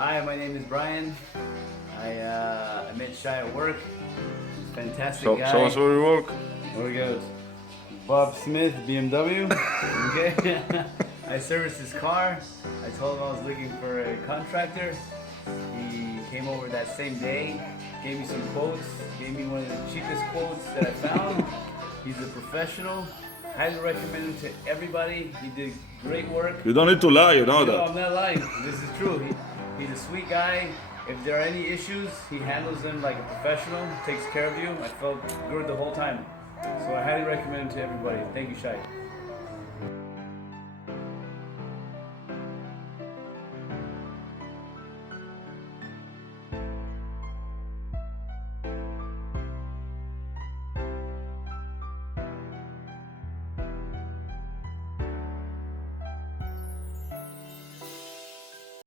Hi, my name is Brian. I met Shai at work. Fantastic guy. Show us where we work. There we go. Bob Smith, BMW. Okay. I serviced his car. I told him I was looking for a contractor. He came over that same day, gave me some quotes, gave me one of the cheapest quotes that I found. He's a professional. Highly recommend him to everybody. He did great work. You don't need to lie, you know No, that. I'm not lying. This is true. He's a sweet guy. If there are any issues, he handles them like a professional, takes care of you. I felt good the whole time. So I highly recommend him to everybody. Thank you, Shai.